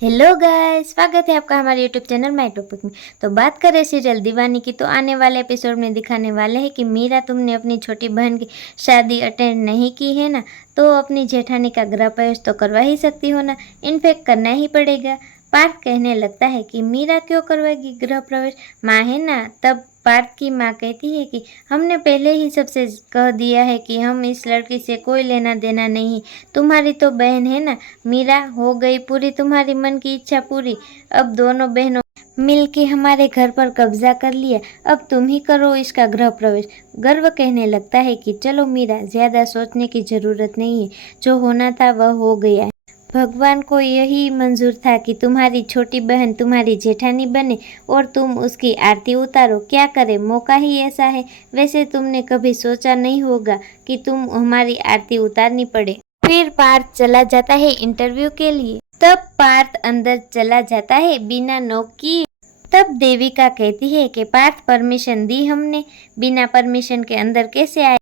Hello guys, स्वागत है आपका हमारे यूट्यूब चैनल माय टॉपिक में। तो बात करें सीरियल दीवानी की, तो आने वाले एपिसोड में दिखाने वाले हैं कि मीरा, तुमने अपनी छोटी बहन की शादी अटेंड नहीं की है ना, तो अपनी जेठानी का गृह प्रवेश तो करवा ही सकती हो ना, इनफेक्ट करना ही पड़ेगा। पार्थ कहने लगता है कि मीरा क्यों करवाएगी गृह प्रवेश, माँ है ना। तब पार्थ की माँ कहती है कि हमने पहले ही सबसे कह दिया है कि हम इस लड़की से कोई लेना देना नहीं, तुम्हारी तो बहन है ना। मीरा, हो गई पूरी तुम्हारी मन की इच्छा पूरी। अब दोनों बहनों मिलके हमारे घर पर कब्जा कर लिया, अब तुम ही करो इसका गृह प्रवेश। गर्व कहने लगता है कि चलो मीरा, ज्यादा सोचने की जरूरत नहीं है, जो होना था वह हो गया है। भगवान को यही मंजूर था कि तुम्हारी छोटी बहन तुम्हारी जेठानी बने और तुम उसकी आरती उतारो। क्या करे, मौका ही ऐसा है। वैसे तुमने कभी सोचा नहीं होगा कि तुम हमारी आरती उतारनी पड़े। फिर पार्थ चला जाता है इंटरव्यू के लिए। तब पार्थ अंदर चला जाता है बिना नॉक किए। तब देविका कहती है कि पार्थ, परमिशन दी हमने, बिना परमिशन के अंदर कैसे आए।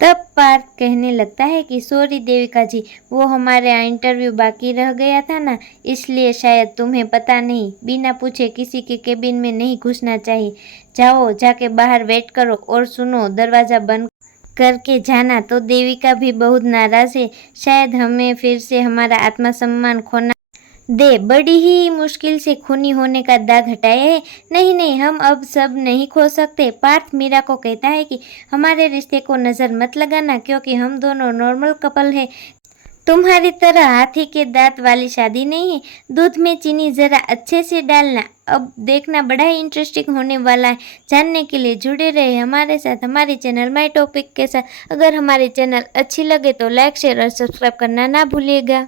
तब पार्थ कहने लगता है कि सॉरी देविका जी, वो हमारे यहाँ इंटरव्यू बाकी रह गया था ना, इसलिए शायद तुम्हें पता नहीं, बिना पूछे किसी के केबिन में नहीं घुसना चाहिए। जाओ, जाके बाहर वेट करो और सुनो, दरवाज़ा बंद करके जाना। तो देविका भी बहुत नाराज है, शायद हमें फिर से हमारा आत्मसम्मान खोना दे, बड़ी ही मुश्किल से खूनी होने का दाग हटाया है। नहीं नहीं, हम अब सब नहीं खो सकते। पार्थ मीरा को कहता है कि हमारे रिश्ते को नज़र मत लगाना, क्योंकि हम दोनों नॉर्मल कपल है, तुम्हारी तरह हाथी के दांत वाली शादी नहीं है। दूध में चीनी जरा अच्छे से डालना। अब देखना बड़ा ही इंटरेस्टिंग होने वाला है। जानने के लिए जुड़े रहे हमारे साथ, हमारे चैनल माय टॉपिक के साथ। अगर हमारे चैनल अच्छी लगे तो लाइक, शेयर और सब्सक्राइब करना ना भूलिएगा।